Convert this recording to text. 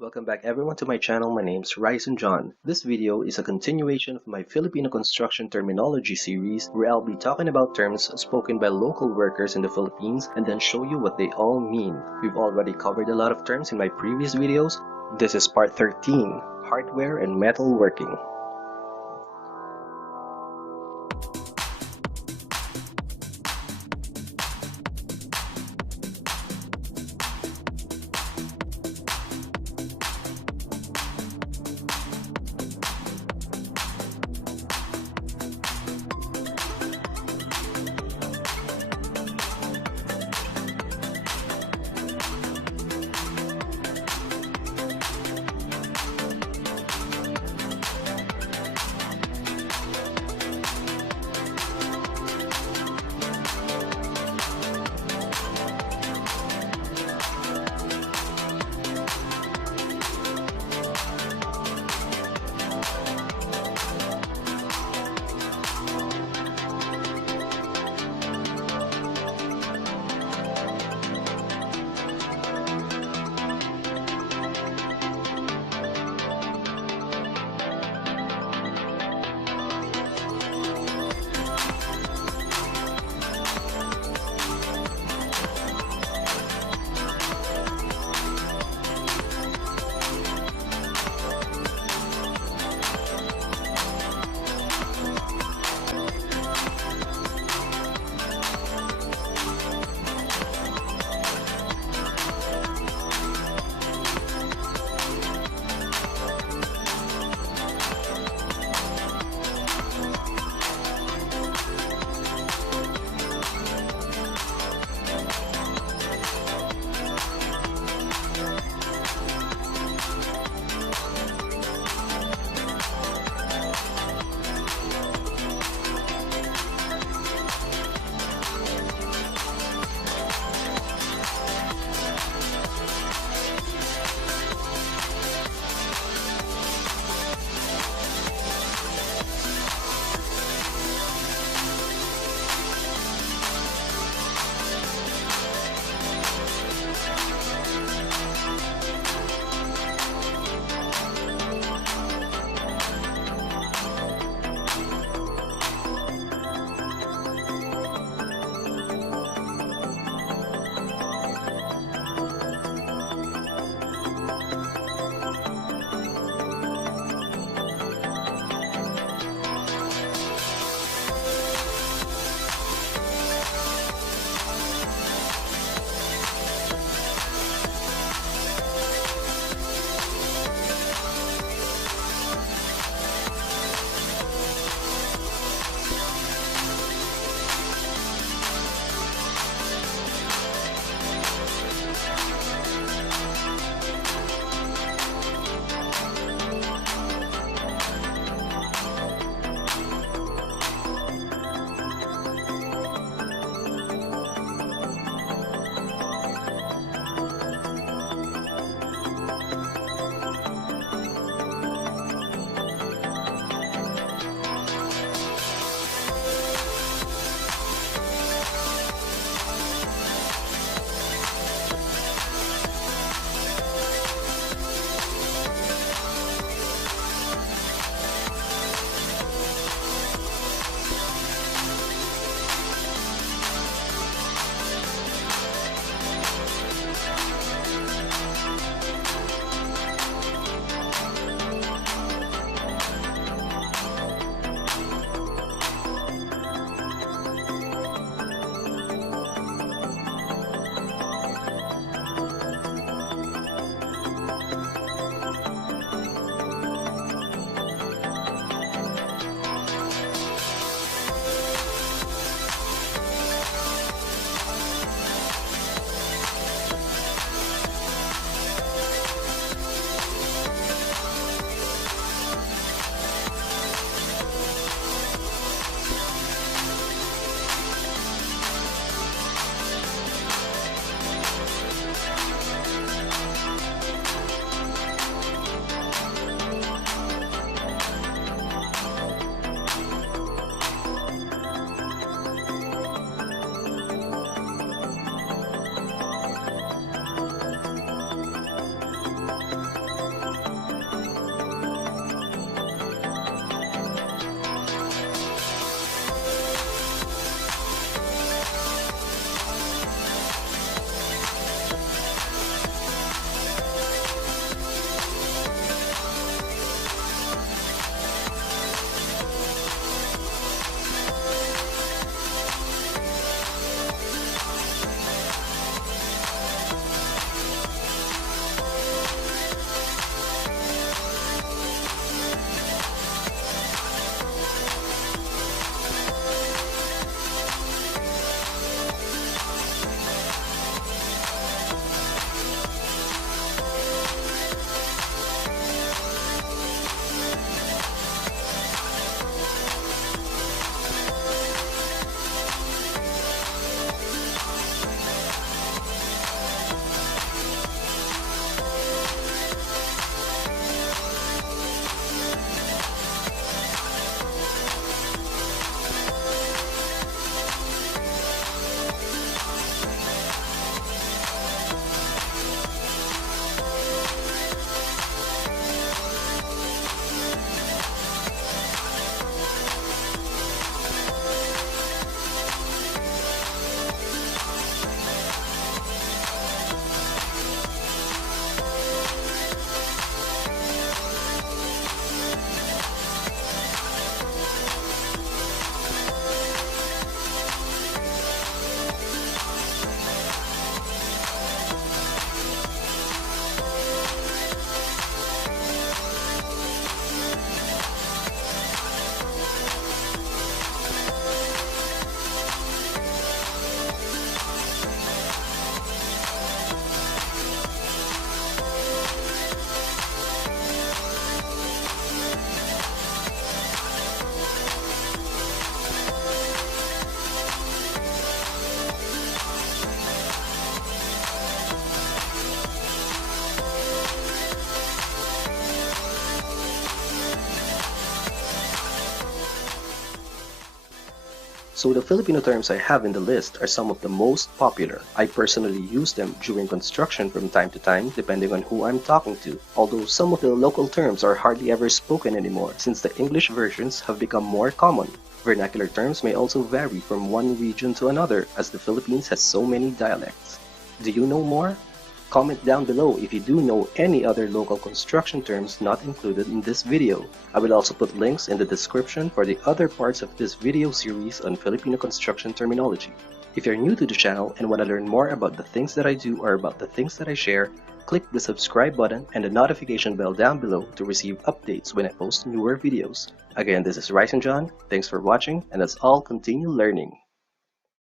Welcome back everyone to my channel. My name's Raison John. This video is a continuation of my Filipino construction terminology series where I'll be talking about terms spoken by local workers in the Philippines and then show you what they all mean. We've already covered a lot of terms in my previous videos. This is part 13, hardware and metalworking. So the Filipino terms I have in the list are some of the most popular. I personally use them during construction from time to time depending on who I'm talking to, although some of the local terms are hardly ever spoken anymore since the English versions have become more common. Vernacular terms may also vary from one region to another as the Philippines has so many dialects. Do you know more? Comment down below if you do know any other local construction terms not included in this video. I will also put links in the description for the other parts of this video series on Filipino construction terminology. If you're new to the channel and want to learn more about the things that I do or about the things that I share, click the subscribe button and the notification bell down below to receive updates when I post newer videos. Again, this is Raison. Thanks for watching, and let's all continue learning.